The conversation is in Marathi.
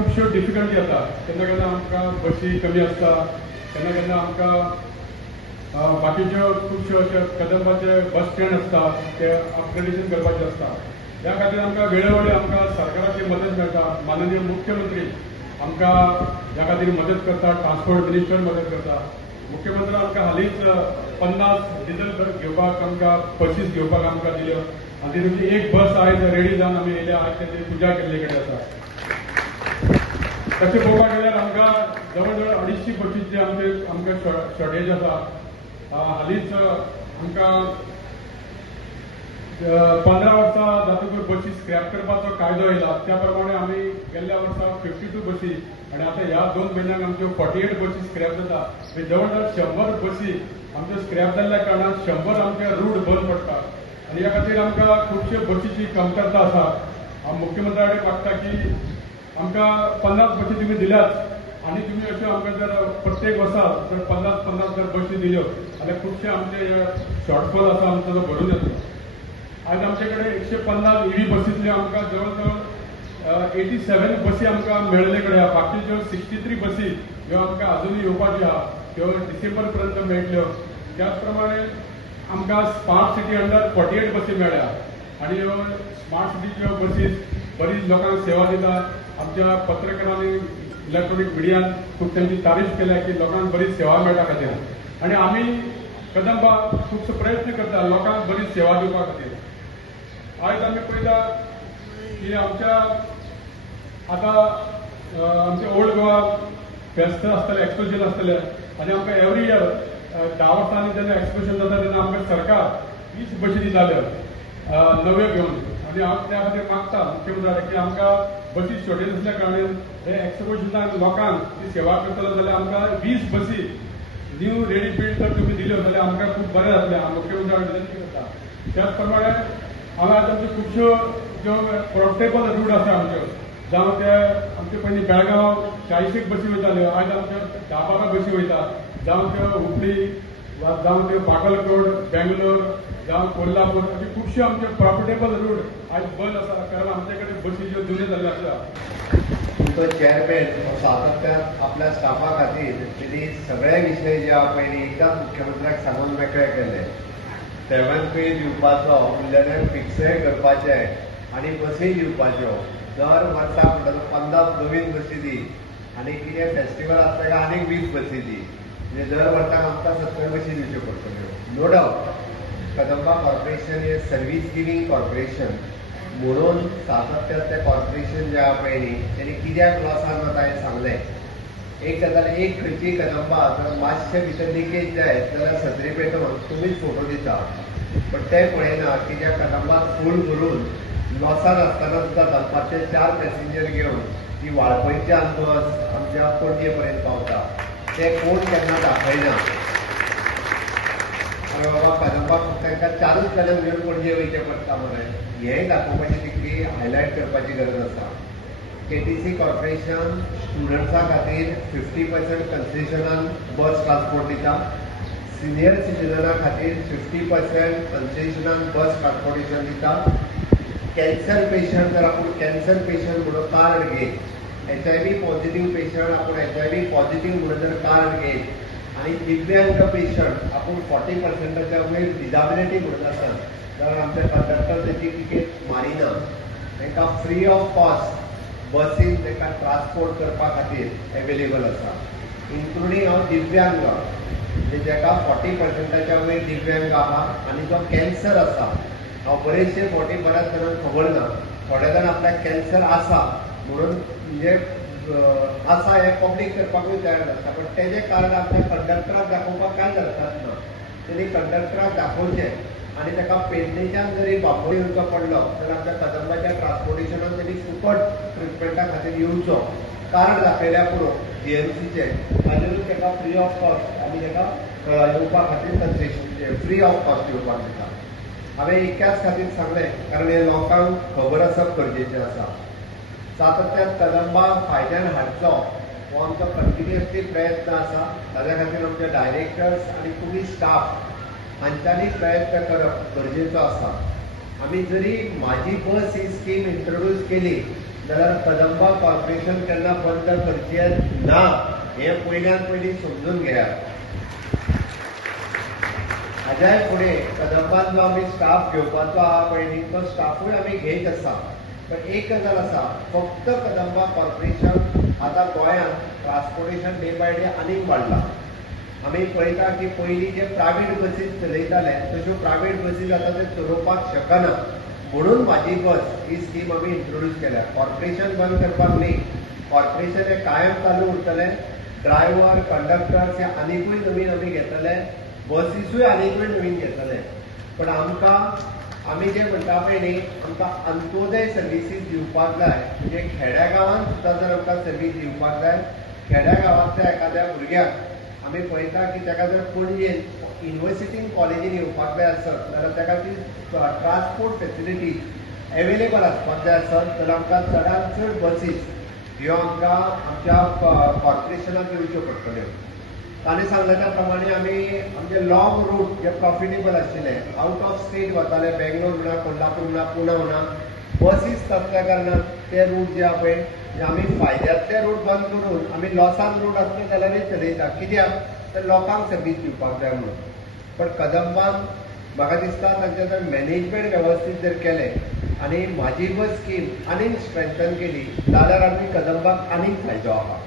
खुबश्यो डिफिकल्टी येता, केन्ना केन्ना आमकां बसी कमी आसता, केन्ना केन्ना आमकां बाकीच्यो खुबश्यो अशे कदंबाचे बस स्टँड आसता ते अपग्रेडेशन करपाचें आसता. ह्या खातीर आमकां वेळोवेळी आमकां सरकाराची मदत मेळटा. माननीय मुख्यमंत्री आमकां ह्या खातीर मदत करता, ट्रान्सपोर्ट मिनिस्टर मदत करता. मुख्यमंत्र्यान आमकां हालींच 50 डिझल घेवपाक आमकां बसीस घेवपाक आमकां दिल्यो आनी तितूंतली एक बस आयज रेडी जावन आमी येयल्या. आयज तेची पुजा केल्ले कडेन आसा. तशें पळोवपाक गेल्यार आमकां जवळ जवळ 250 बसींचे आमकां शॉर्टेज आसा. हालींच आमकां 15 वर्सां जातकूर बसी स्क्रॅप करपाचो कायदो येयला. त्या प्रमाणे आमी गेल्ल्या वर्सा 52 बसी आनी आतां ह्या 2 म्हयन्यांक आमच्यो 48 बसी स्क्रॅप जाता. जवळ जवळ 100 बसी आमच्यो स्क्रॅप जाल्ल्या कारणान 100 आमचे रूट बंद पडटा आनी ह्या खातीर आमकां खुबश्यो बसीची कमतरता आसा. हांव मुख्यमंत्र्या कडेन मागता की आमकां 50 बसी तुमी दिल्यात आनी तुमी अश्यो आमकां जर प्रत्येक वर्सा जर 50 जर बसी दिल्यो जाल्यार खुबशे आमचे शॉर्टफॉल आसा आमचो तो भरून येतलो. आज आमचे कडेन 150 EV बसींतल्यो आमकां जवळ जवळ 87 बसी आमकां मेळिल्ले कडेन आहा. बाकीच्यो 63 बसी ह्यो आमकां अजूनय येवपाच्यो आहा. त्यो डिसेंबर पर्यंत मेळटल्यो. त्याच प्रमाणे आमकां स्मार्ट सिटी अंडर 48 बसी मेळ्ळ्या आनी ह्यो स्मार्ट सिटीच्यो बसीस बरीच लोकांक सेवा दिता. आमच्या पत्रकारांनी इलेक्ट्रॉनिक मिडियान खूब त्यांची तारीफ केल्या की लोकांक बरी सेवा मेळटा खातीर आनी आमी कदंबा खूबसो प्रयत्न करता लोकांक बरी सेवा दिवपा खातीर. आयज आमी पळयता की आमच्या आतां आमचे ओल्ड गोवा फेस्त आसतले, एक्सपोजिशन आसतले आनी आमकां एवरी इयर 10 वर्सांनी जेन्ना एक्सपोजिशन जाता तेन्ना आमकां सरकार 20 बसी दिताल्यो नव्यो घेवन. आनी हांव त्या खातीर मागता मुख्यमंत्र्याक की आमकां बसी शॉर्टेज आसल्या कारणान हे एक्सपोजिशनाक लोकांक ती सेवा करतलो जाल्यार आमकां 20 बसी न्यू रेडी बिल्ड जर तुमी दिल्यो जाल्यार आमकां खूब बरें जातलें. हांव मुख्यमंत्र्याक विनंती करता. त्याच प्रमाणे हांगा आमच्यो खुबश्यो ज्यो प्रोफिटेबल रूट आसा आमच्यो जावं ते आमचे पयलीं बेळगांव 40 बसी वयताल्यो आयज आमच्यो 10-12 बसी वयता. जावं त्यो हुबळी जावं त्यो बागलकोट, बेंगलोर जावं कोल्हापूर अशे खुबश्यो आमचे प्रॉफिटेबल रूट आयज बंद आसा कारण आमचे कडेन बसी ज्यो जुन्यो जाल्ल्यो आसा. तुमचो चेअरमॅन सातत्यान आपल्या स्टाफा खातीर तेणी सगळे विशय जे आहा पयलीं एकदां मुख्यमंत्र्याक सांगून मेकळे केले. 7 पे दिवपाचो, मूल्यांकन फिक्सय करपाचें आनी बसी दिवपाच्यो. दर वर्साक म्हणटा 50 नवीन बसी दी आनी कितें फेस्टिवल आसता काय आनीक 20 बसी दी. म्हणजे दर वर्साक आमकां 70 बसी दिवच्यो पडटल्यो. नो डावट कदंबा कॉर्पोरेशन हे सर्व्हिस गिवींग कॉर्पोरेशन म्हणून सातत्यान तें कॉर्पोरेशन जे आहा पळय न्ही तेणी कित्याक लॉसान वता हें सांगलें. एक गजाल एक खंयची कदंबा जर मातशें भितर लिकेज जाय जाल्यार सत्री पेटोवन तुमीच फोटो दिता पण ते पळयना की ज्या कदंबाक फूल भरून लॉसान आसतना सुद्दां दनपारचे 4 पॅसेंजर घेवन ती वाळपयच्यान बस आमच्या पणजे पर्यंत पावता. ते कोण केन्ना दाखयना. अरे बाबा कदंबाक तांकां 4च कदंब घेवन पणजे वयचें पडटा मरे. हेंय दाखोवपाची तितली हायलायट करपाची गरज आसा. KTC कॉर्पोरेशन स्टुडंट्सां खातीर 50% कन्सेशनान बस ट्रान्सपोर्ट दिता. सिनियर सिटीजनां खातीर 50% कन्सेशनान बस ट्रान्सपोर्टेशन दिता. कॅन्सर पेशंट जर आपूण कॅन्सर पेशंट म्हणून कार्ड घेत, HIV पॉझिटिव्ह पेशंट आपूण HIV पॉझिटिव्ह म्हणून जर कार्ड घेत आनी दिव्यांग पेशंट आपूण 40%च्या वयर डिजाबिलिटी म्हणून आसत जाल्यार आमचे कंडक्टर तेची टिकेट मारिना. तांकां फ्री ऑफ कॉस्ट बसीन तांकां ट्रान्सपोर्ट करपा खातीर एवेलेबल आसा. इन्क्लुडींग हांव दिव्यांग म्हणजे जाका 40%च्या वयर दिव्यांग आहा आनी जो कॅन्सर आसा. हांव बरेचशे फावटी बऱ्याच जाणांक खबर ना, थोडे जाण आपल्याक कॅन्सर आसा म्हणून म्हणजे आसा हें पब्लीक करपाकूय तयार आसता पण तेजे कारण आपल्या कंडक्टराक दाखोवपाक कांय हरकत ना. तेणी कंडक्टराक दाखोवचें आनी ताका पेडणेच्यान जरी बांबोळी येवचो पडलो जाल्यार आमच्या कदंबाच्या ट्रान्सपोर्टेशनान तेणी फुकट ट्रिटमेंटा खातीर येवचो. कार्ड दाखयल्या पुरो GMCचें ताजेरूच ताका फ्री ऑफ कॉस्ट आमी ताका येवपा खातीर कन्सेशन फ्री ऑफ कॉस्ट येवपाक दिता. हांवें एकाच खातीर सांगलें कारण हे लोकांक खबर आसप गरजेचें आसा. सातत्यान कदंबा फायद्यान हाडचो हो आमचो कंटिन्युअसली प्रयत्न आसा. ताज्या खातीर आमचे डायरेक्टर्स आनी तुमी स्टाफ हांच्यांनी प्रयत्न करप गरजेचो आसा. आमी जरी म्हाजी बस ही स्कीम इंट्रोड्यूस केली जाल्यार कदंबा कॉर्पोरेशन केन्ना बंद करचें ना हें पयल्यान पयलीं समजून घेयात. हाज्याय फुडें कदंबान जो आमी स्टाफ घेवपाचो आहा पळय न्ही तो स्टाफूय आमी घेयत आसा. पण एक गजाल आसा, फक्त कदंबा कॉर्पोरेशन आतां गोंयांत ट्रान्सपोर्टेशन डे बाय डे आनीक वाडलां. आमी पळयता की पयलीं जे प्रायवेट बसीस चलयताले तश्यो प्रायवेट बसीस आतां ते चलोवपाक शकना. म्हणून म्हाजी बस ही स्कीम आमी इंट्रोड्यूस केल्या. कॉर्पोरेशन बंद करपाक न्ही, कॉर्पोरेशन हे कायम चालू उरतले. ड्रायव्हर कंडक्टर्स हे आनीकूय नवीन आमी घेतले, बसीसूय आनीकूय नवीन घेतले. पण आमी जे म्हणटा पळय न्ही, आमकां अंत्योदय सर्विसीस दिवपाक जाय. म्हणजे खेड्या गांवांत सुद्दां जर आमकां सर्वीस दिवपाक जाय, खेड्या गांवांतल्या एखाद्या भुरग्याक आमी पळयता की ताका जर पणजेन युनिवर्सिटीन कॉलेजीन येवपाक जाय आसत जाल्यार ताका ती ट्रान्सपोर्ट फेसिलिटीज एवेलेबल आसपाक जाय आसत जाल्यार आमकां चडांत चड बसीस ह्यो आमकां आमच्या कॉर्पोरेशनाक दिवच्यो पडटल्यो. ताणें सांगले त्या प्रमाणे आमी आमचे लॉंग रूट जे प्रॉफिटेबल आशिल्ले, आउट ऑफ स्टेट वताले, बेंगलोर म्हणा, कोल्हापूर म्हणा, पुणे म्हणा, बसीस नासल्या कारणान ते रूट जे आहा पळय आमी फायद्यांतले रूट बंद करून आमी लॉसान रूट आसले जाल्यारूय चलयता. कित्याक तर लोकांक सर्वीस दिवपाक जाय म्हणून. पण कदंबान म्हाका दिसता तांचे जर मॅनेजमेंट वेवस्थीत जर केलें आनी म्हाजी बस स्कीम आनीक स्ट्रेंथन केली जाल्यार आमी कदंबाक आनीक फायदो आहा.